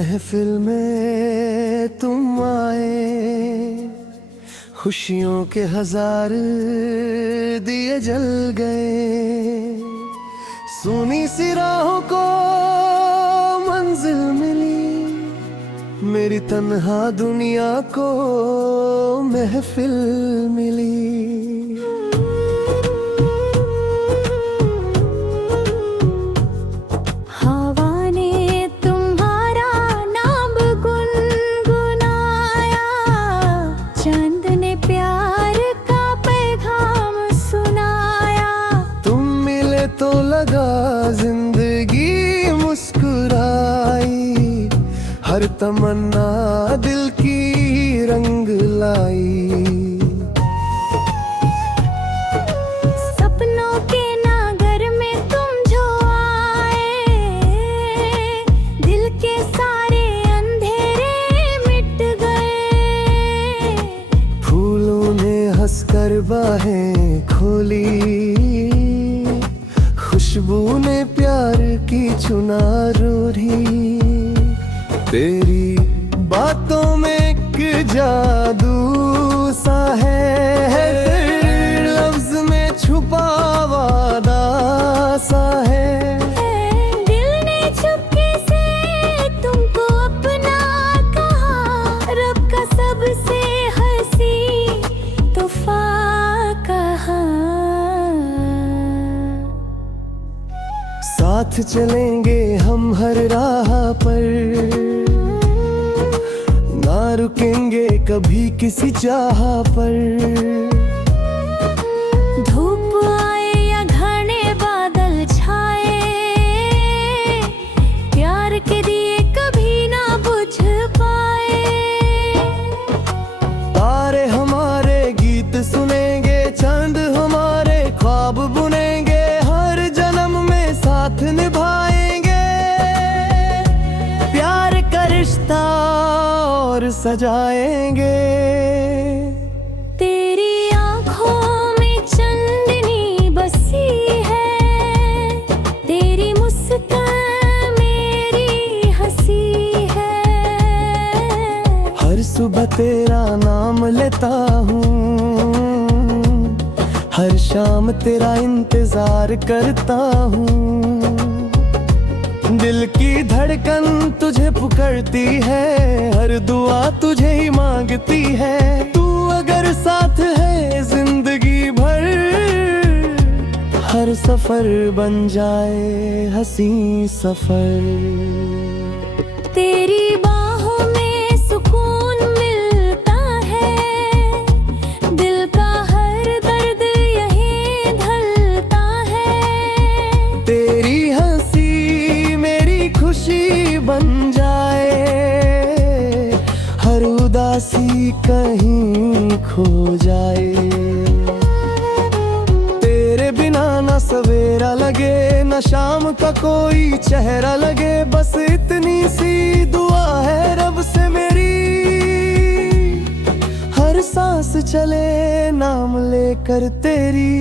महफिल में तुम आए, खुशियों के हजार दिए जल गए। सुनी सी राहों को मंजिल मिली, मेरी तन्हा दुनिया को महफिल मिली। तो लगा जिंदगी मुस्कुराई, हर तमन्ना दिल की रंग लाई। सपनों के नागर में तुम जो आए, दिल के सारे अंधेरे मिट गए। फूलों ने हंसकर बाहें खोली, खुशबू ने प्यार की चुनार ओढ़ी। तेरी बातों में एक जादू सा है, लफ्ज में छुपा वादा सा है। दिल ने चुपके से तुमको अपना कहा, रब का सबसे हंसी तोहफा कहा। साथ चलेंगे हम हर राह पर, ना रुकेंगे कभी किसी चाह पर। धूप आए या घने बादल छाए, प्यार के दिए कभी ना बुझ पाए। तारे हमारे गीत सुनेंगे, चंद हमारे ख्वाब बुनेंगे, हर जन्म में साथ निभाएंगे। प्यार का रिश्ता और सजाएंगे। तेरी आँखों में चांदनी बसी है, तेरी मुस्कान मेरी हंसी है। हर सुबह तेरा नाम लेता हूँ, हर शाम तेरा इंतजार करता हूँ। दिल की धड़कन तुझे पुकारती है, हर दुआ तुझे ही मांगती है। तू अगर साथ है जिंदगी भर, हर सफर बन जाए हंसी सफर। तेरी बाहों में सुकून मिलता है, दिल का हर दर्द यहीं ढलता है। तेरी हंसी मेरी खुशी बन जाए, हर उदासी कहीं खो जाए। तेरे बिना ना सवेरा लगे, न शाम का कोई चेहरा लगे। बस इतनी सी दुआ है रब से मेरी, हर सांस चले नाम लेकर तेरी।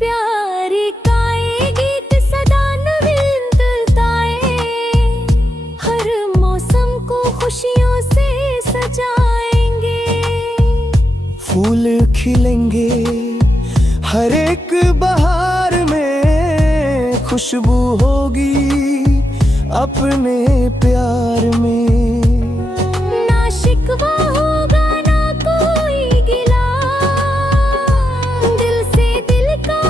प्यारी का ये गीत सदा नवीनताए, हर मौसम को खुशियों से सजाएंगे। फूल खिलेंगे हर एक बहार में, खुशबू होगी अपने प्यार में। ना शिकवा होगा ना कोई गिला, दिल से दिल का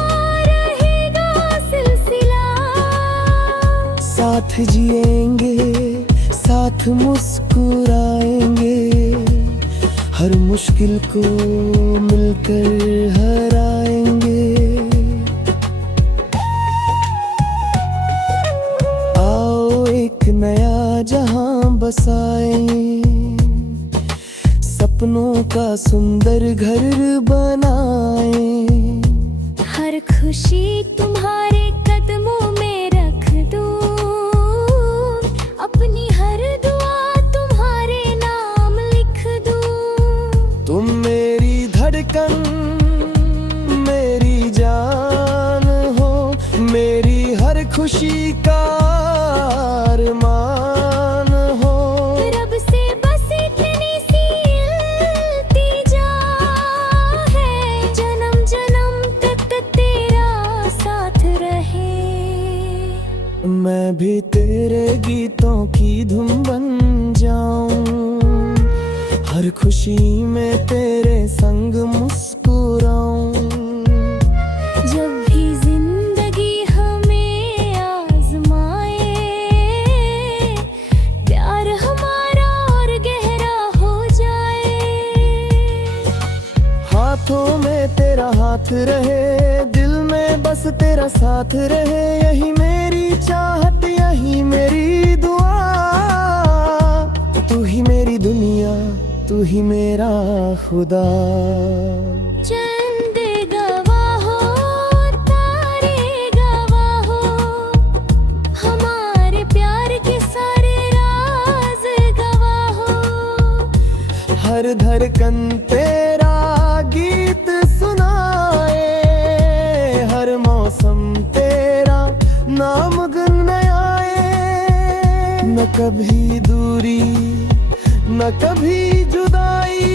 रहेगा सिलसिला। साथ जिएंगे साथ मुस्कुराएंगे, हर मुश्किल को मिलकर हराएंगे। आओ एक नया जहां बसाएं, सपनों का सुंदर घर बनाएं। हर खुशी तुम्हारे कदमों में रख दूं, अपनी हर दुआ तुम्हारे नाम लिख दूं। तुम मेरी धड़कन मेरी जान हो, मेरी हर खुशी का अरमान हर खुशी में तेरे संग मुस्कुराऊं। जब भी जिंदगी हमें आजमाए, प्यार हमारा और गहरा हो जाए। हाथों में तेरा हाथ रहे, दिल में बस तेरा साथ रहे, यही मेरी चाहत, यही मेरी दुआ। तू ही मेरी दुनिया, तू ही मेरा खुदा। चंद गवाह हो, तारे गवाह हो, हमारे प्यार के सारे राज गवाह हो। हर धड़कन तेरा गीत सुनाए, हर मौसम तेरा नाम गुनगुनाए। न कभी दूरी, न कभी जुदाई,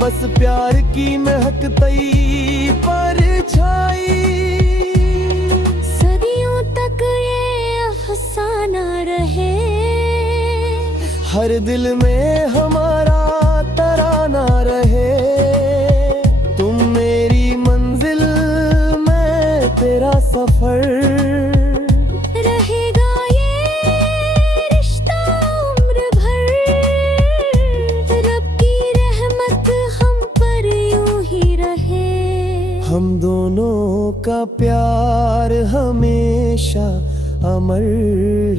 बस प्यार की महकती परछाई। सदियों तक ये अफसाना रहे, हर दिल में हमारा तराना रहे। तुम मेरी मंजिल, मैं तेरा सफर। रहेगा ये रिश्ता उम्र भर, रब की रहमत हम पर यूं ही रहे। हम दोनों का प्यार हमेशा अमर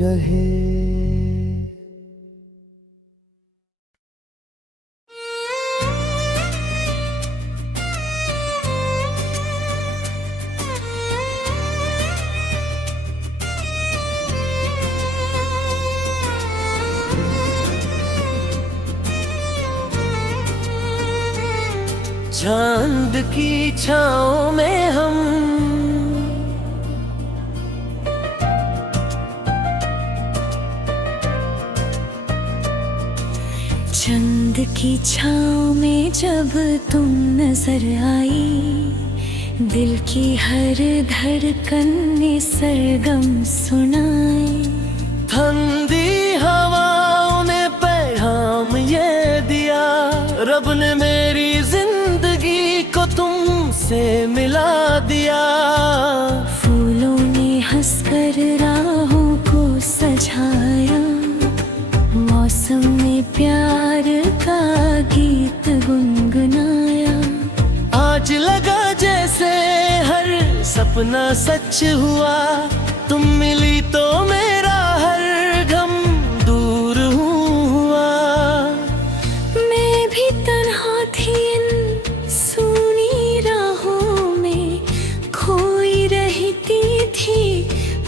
रहे। चांद की छाँव में हम, चंद की छाँव में जब तुम नजर आई, दिल की हर धड़कन ने सरगम सुनाए। ठंडी हवाओं ने पैगाम ये दिया, रब ने मेरी जिंदगी को तुमसे मिला दिया। फूलों ने हंसकर राहों को सजाया, मौसम में प्यार का गीत गुनगुनाया। आज लगा जैसे हर सपना सच हुआ, तुम मिली तो मेरा हर गम दूर हुआ। मैं भी तन्हा थी इन सूनी राहों में, खोई रहती थी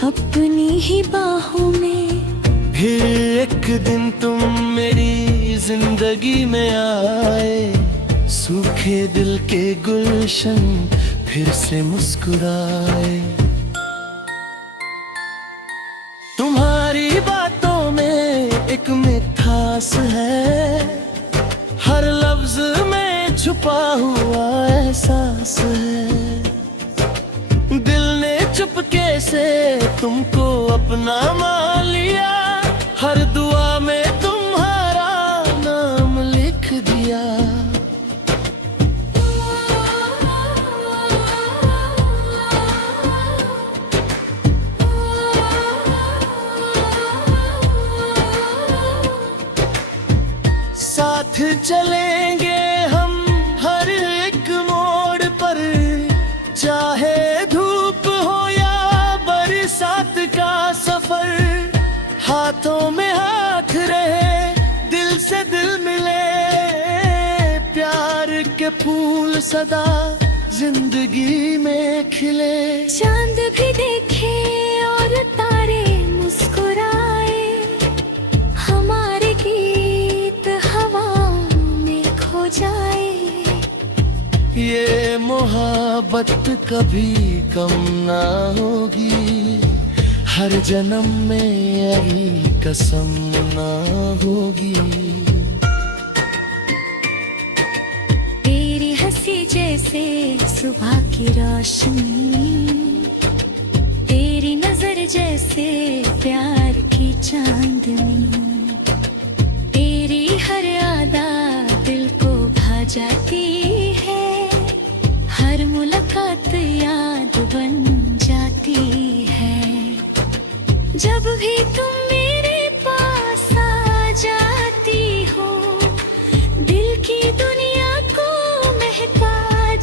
अपनी ही बाहों में। फिर एक दिन तुम मेरी जिंदगी में आए, सूखे दिल के गुलशन फिर से मुस्कुराए। तुम्हारी बातों में एक मिठास है, हर लफ्ज में छुपा हुआ एहसास है। दिल ने चुपके से तुमको अपना मान लिया, हर दुआ में तुम्हारा नाम लिख दिया। साथ चलेंगे हम हर एक मोड़ पर, चाहे धूप हो या बरसात का सफर। हाथों में हाथ रहे, दिल से दिल मिले, प्यार के फूल सदा जिंदगी में खिले। चांद भी देखे और तारे मुस्कुराए, हमारे गीत हवा में खो जाए। ये मोहब्बत कभी कम ना होगी, हर जन्म में यही कसम ना होगी। तेरी हंसी जैसे सुबह की रोशनी, तेरी नजर जैसे प्यार की चांदनी, तेरी हर अदा जाती है, हर मुलाकात याद बन जाती है। जब भी तुम मेरे पास आ जाती हो, दिल की दुनिया को महका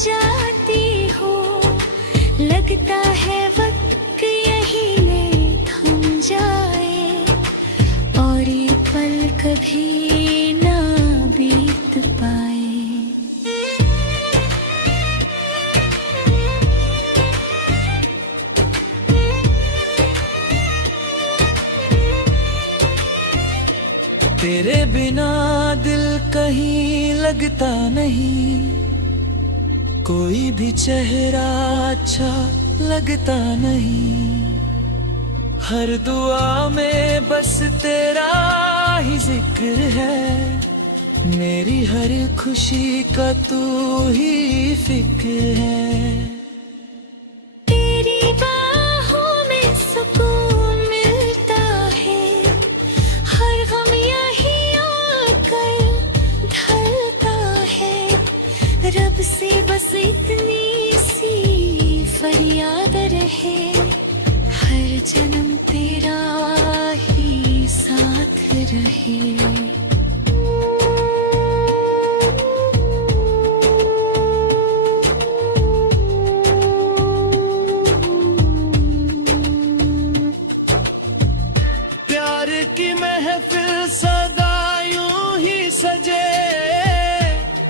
जाती हो। लगता है वक्त यहीं में थम जाए, और ये पल कभी ना बीत पाए। तेरे बिना दिल कहीं लगता नहीं, कोई भी चेहरा अच्छा लगता नहीं। हर दुआ में बस तेरा ही जिक्र है, मेरी हर खुशी का तू ही फिक्र है। तेरी बाहों में सुकून मिलता है, हर गम यहीं आकर ढलता है। रब से बस इतनी सी फरियाद रहे, हर जन्म तेरा ही साथ रहे। प्यार की महफिल सदा यूं ही सजे,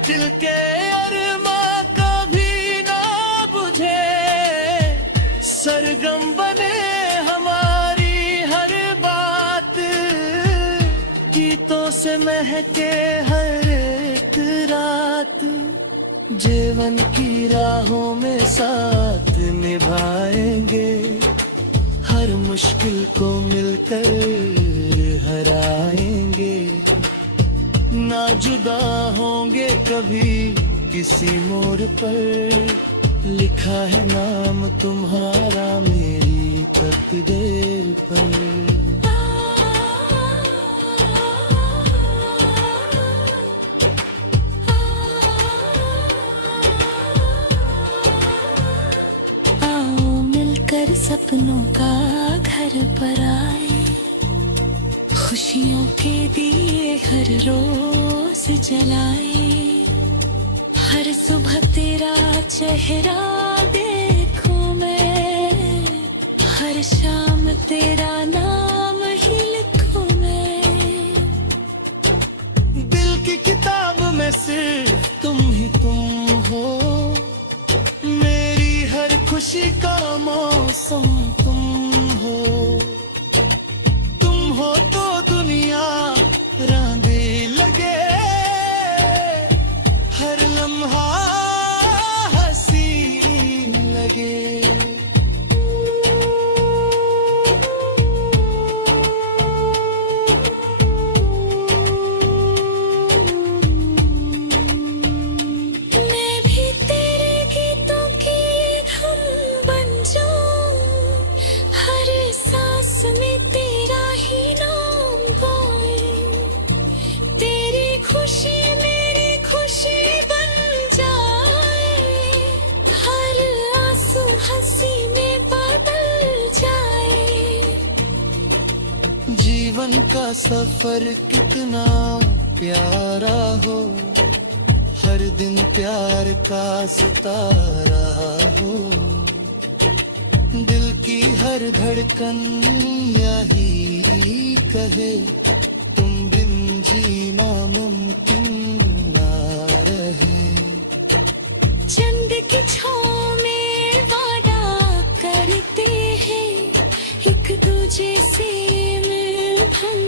दिल के अरमा कभी ना बुझे। सरगम बने हमारी हर बात, गीतों से महके हर एक रात। जीवन की राहों में साथ निभाएंगे, हर मुश्किल को मिलकर हराएंगे। ना जुदा होंगे कभी किसी मोड़ पर, लिखा है नाम तुम्हारा मेरी तकदीर पर। आओ मिलकर सपनों का घर पर आए, खुशियों के दिए हर रोज जलाए। हर सुबह तेरा चेहरा देखूं मैं, हर शाम तेरा नाम ही लिखूं मैं। दिल की किताब में सिर्फ तुम ही तुम हो, मेरी हर खुशी का मौसम तुम हो। तुम हो तो दुनिया रांदे लगे, हर लम्हा हसीन लगे। मैं भी तेरे गीतों की हम बन जाऊं, हर सांस में तेरा ही नाम गाऊं। तेरी खुशी मेरी खुशी बन जाए, हर आंसू हंसी में बदल जाए। जीवन का सफर कितना प्यारा हो, हर दिन प्यार का सितारा हो। दिल की हर धड़कन यही कहे, तुम बिन जीना मुमकिन ना रहे। चंद की छाँव में वादा करते हैं, एक दूजे से मिल हम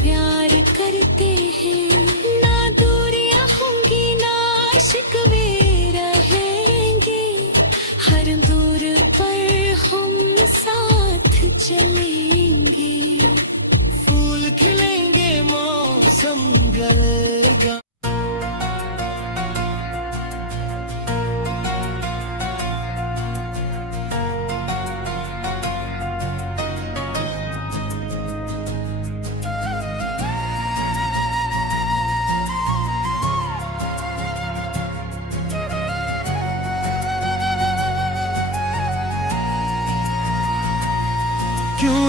प्यार करते हैं। ना दूरियां होंगी ना शिकवे रहेंगे, हर दूर पर हम साथ चलेंगे। फूल खिलेंगे मौसम गलेगा।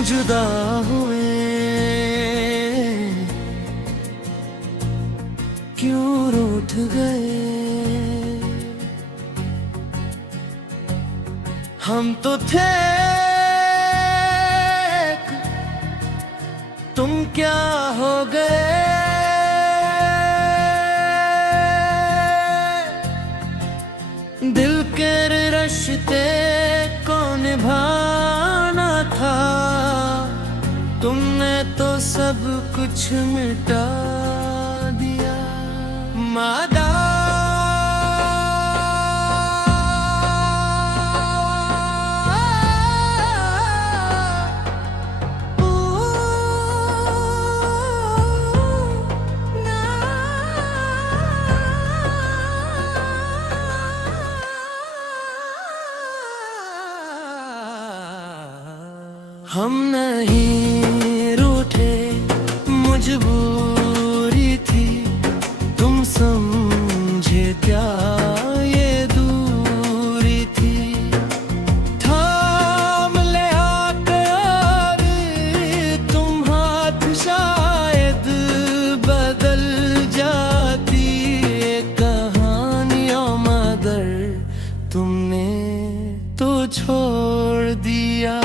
जुदा हुए, क्यों रूठ गए। हम तो थे एक, तुम क्या हो गए। दिल के रिश्ते को निभाना था, तुमने तो सब कुछ मिटा दिया। मादा हम नहीं रूठे, मजबूरी थी, तुम समझे क्या ये दूरी थी। थाम ले आकर तुम हाथ, शायद बदल जाती ये कहानियों, मगर तुमने तो छोड़ दिया।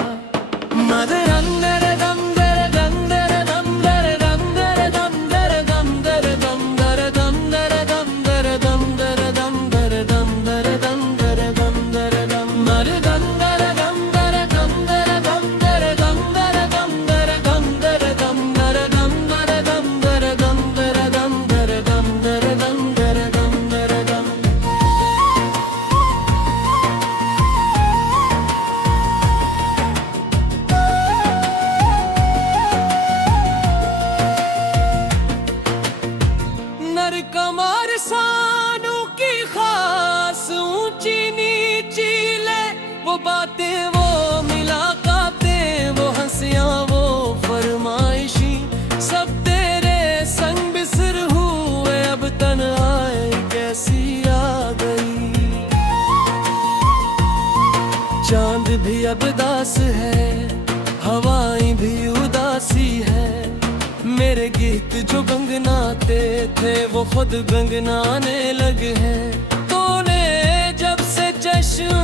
कमर सानू की खास ऊंची नीची ले, वो बातें वो मुलाकातें, वो हंसियां वो फरमाइशी, सब तेरे संग बिसर हुए। अब तन्हाई कैसी आ गई, चांद भी अब दास है, हवाएं भी उदासी है। मेरे गीत जो गंगनाते थे वो खुद गंगनाने लगे हैं। तूने जब से जश्न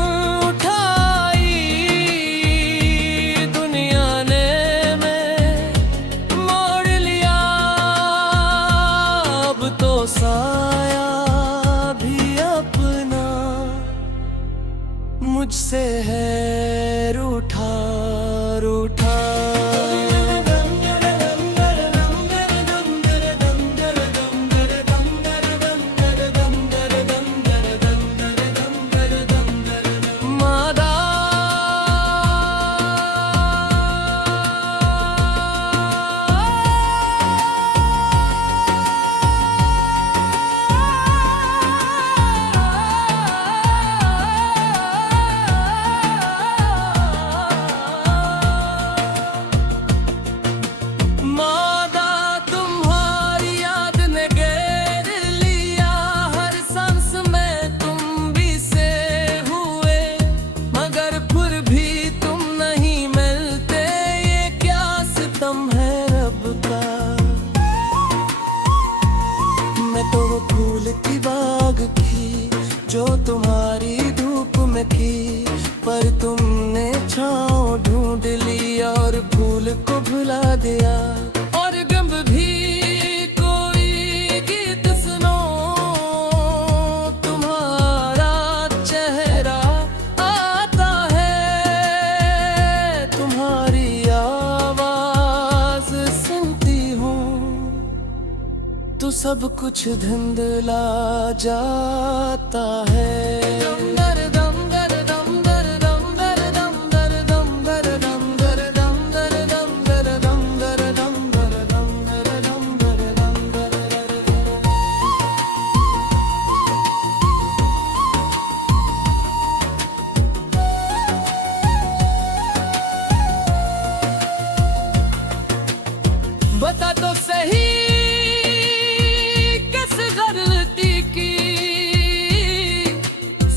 उठाई दुनिया ने मैं मोड़ लिया, अब तो साया भी अपना मुझसे है रूठा रूठा। जो तुम्हारी धूप में थी, पर तुमने छाँव ढूंढ ली और फूल को भुला दिया। और गम भी कोई गीत सुनो, तुम्हारा चेहरा आता है, तुम्हारी आवाज सुनती हूँ, तो सब कुछ धुंधला जाता है। बता तो सही किस गलती की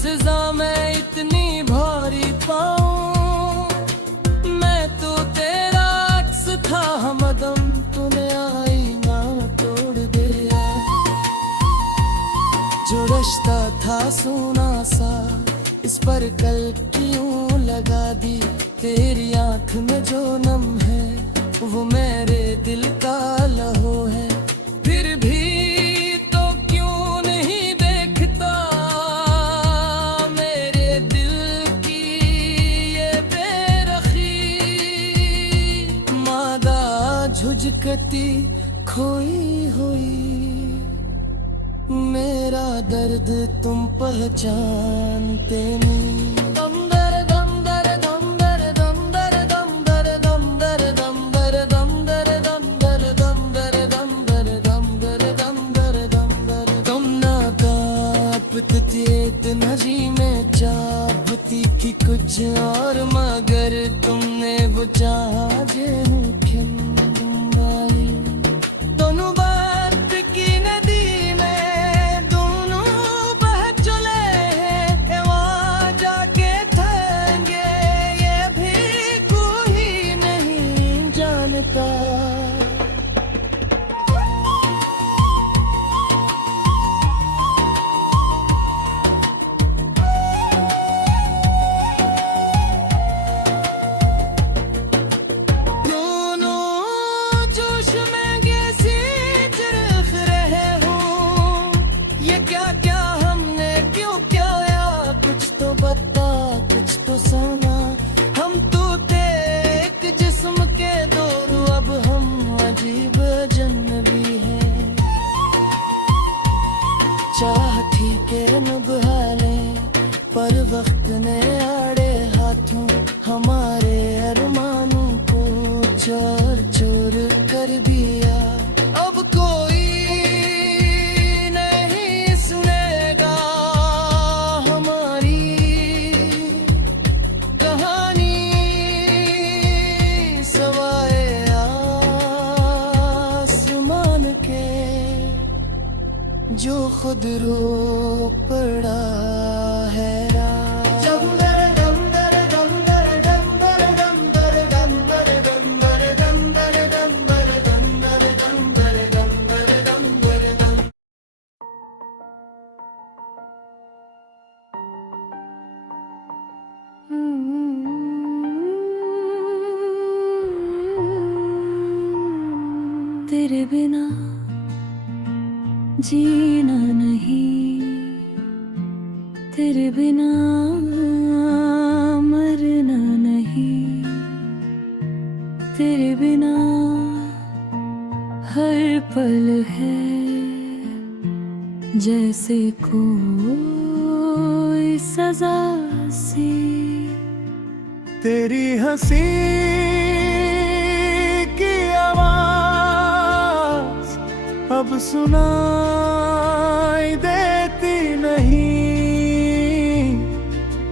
सजा जो रिश्ता था सोना सा, इस पर कल क्यों लगा दी। तेरी आंख में जो नम है, वो मेरे दिल का लहू है। फिर भी तो क्यों नहीं देखता मेरे दिल की ये बेरखी। मादा झुझकती खोई हुई, मेरा दर्द तुम पहचानते नहीं। दम दर दम दर दम दर दम दर दम दर दम दर दम दर दम दर दम दर दम दर दम दर दम दर दम दर दम दर। तुम ना कांपती इतना जी में चाहती थी कुछ और, मगर तुमने वो चाहा जे खिंगाली। दोनों बात की नदी में दोनों बह चले हैं, वहाँ जाके ठहरेंगे ये भी कोई नहीं जानता। हम तो थे एक जिस्म के दो, अब हम अजीब अजनबी हैं। चाहती के निभा लें, पर वक्त ने आड़े हाथों हमारे अरमानों को चोर चोर कर दिया। अब कोई नहीं सुनेगा हमारी कहानी, सवाए आसमान के जो खुद रो पड़ा है। तेरे बिना जीना नहीं, तेरे बिना मरना नहीं, तेरे बिना हर पल है जैसे कोई सजा सी। तेरी हंसी की आवाज अब सुनाई देती नहीं,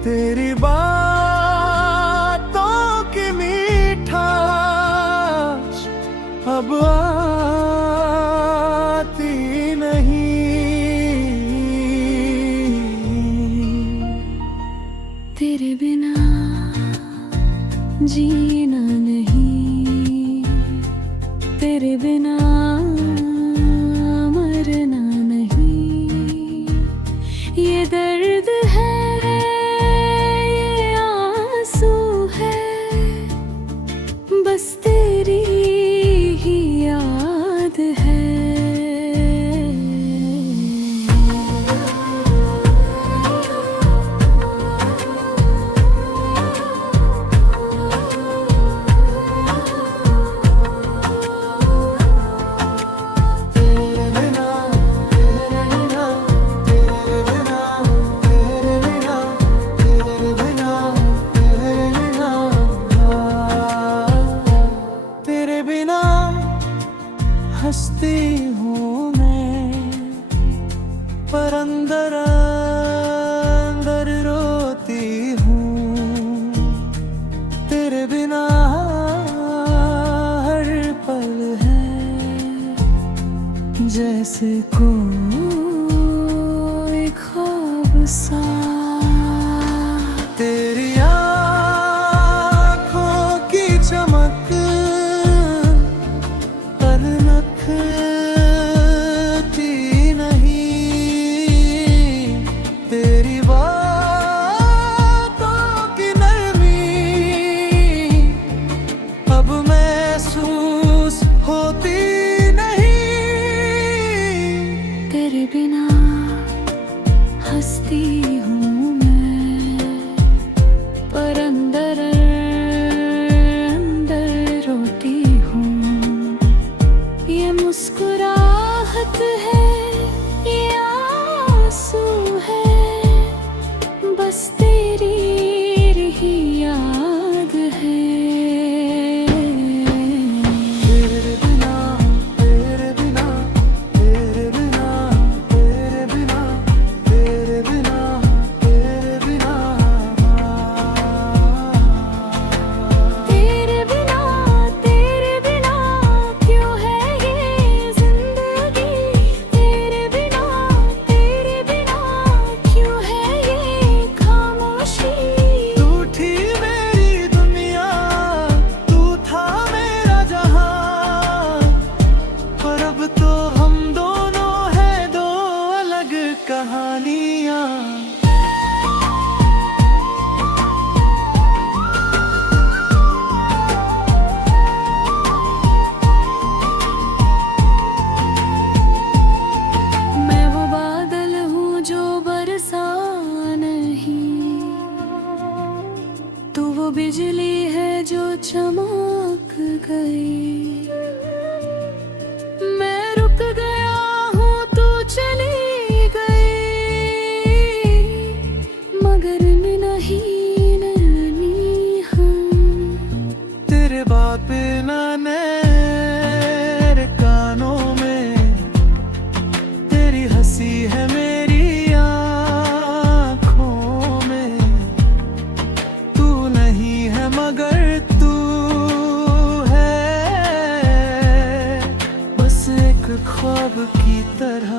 तेरी बातों की मीठास अब आती नहीं। तेरे बिना जीना नहीं, तेरे बिना मरना नहीं। ये दर्द है, ये आंसू है, बस तेरी ही याद है। हंसती हूँ मैं, पर अंदर अंदर रोती हूँ। तेरे बिना हर पल है जैसे कोई ख्वाब सा। तेरी आँखों की चमक नखती नहीं, हंसती हूँ मैं, पर अंदर अंदर रोती हूँ। ये मुस्कुराहट है, ये आंसू है, बस तेरी ही याद है। तेरे बिना तेरे बिना तेरे बिना तेरे बिना तेरे बिना तेरे बिना तेरे बिना क्यों है ये जिंदगी, तेरे बिना क्यों है ये खामोशी। तू थी मेरी दुनिया, तू था मेरा जहां, पर अब तो हम दोनों हैं दो अलग कहानियां। मैं वो बादल हूँ जो बरसा नहीं, तू वो बिजली है जो चमक गई। मैं रुक गया हूँ तू चली गई, मगर नहीं नैनी हम। तेरे बात ना मेरे कानों में, तेरी हंसी है मेरी आँखों में। तू नहीं है मगर तू है, बस एक ख्वाब की तरह।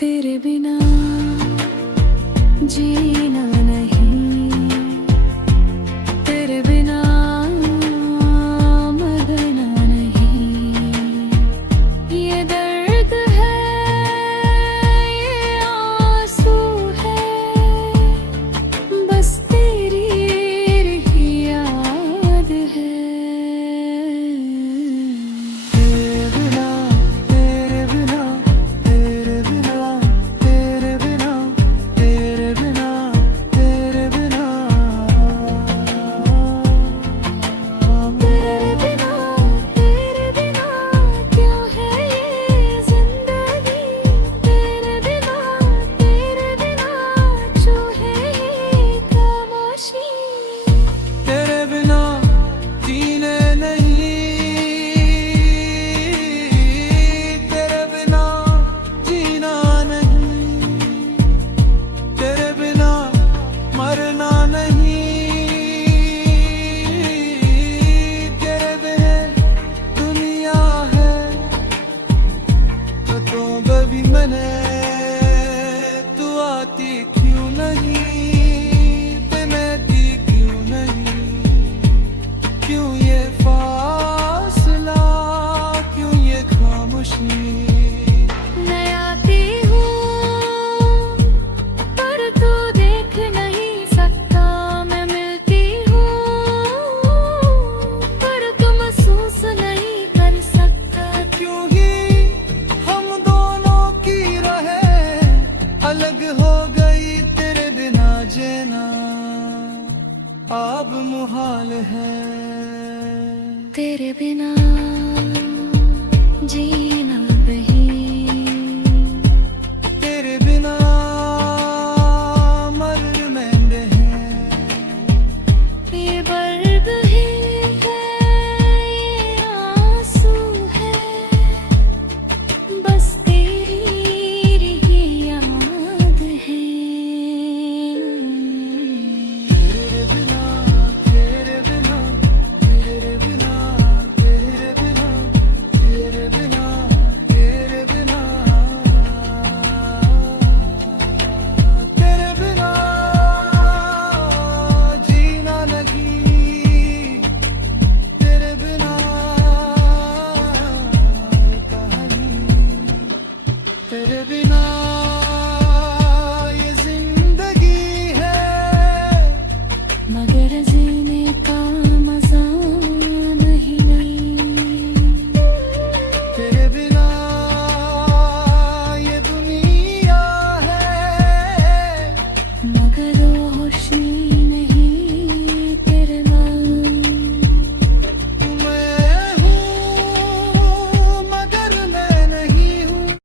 तेरे बिना जीना नहीं, तेरे बिना मरना नहीं। ये दर्द है, ये आंसू है, बस तेरी ही याद है। तेरे बिना तेरे बिना तेरे बिना तेरे बिना तेरे बिना तेरे बिना तेरे बिना क्यों है ये जिंदगी, तेरे बिना जो है ये खामोशी। तेरे बिना जीने नहीं, तेरे बिना जीना नहीं, तेरे बिना मरना नहीं। तेरे बिन दुनिया है तो कभी मैंने, तू आती क्यों नहीं, तेरी क्यों नहीं, क्यों ये फासला, क्यों ये खामोशी। मैं आती हूँ पर तू देख नहीं सकता, मैं मिलती हूँ पर तू महसूस नहीं कर सकता। क्यों ही हम दोनों की रहे अलग हो गई, तेरे बिना जीना अब मुहाल है। तेरे बिना जीना नहीं, तेरे बिना मर महंगे हैं। ये दर्द है, ये आंसू है, बस तेरी ही याद है। तेरे बिना तेरे बिना तेरे बिना तेरे बिना तेरे बिना तेरे बिना तेरे बिना जीना लगी, तेरे बिना कहानी, तेरे बिना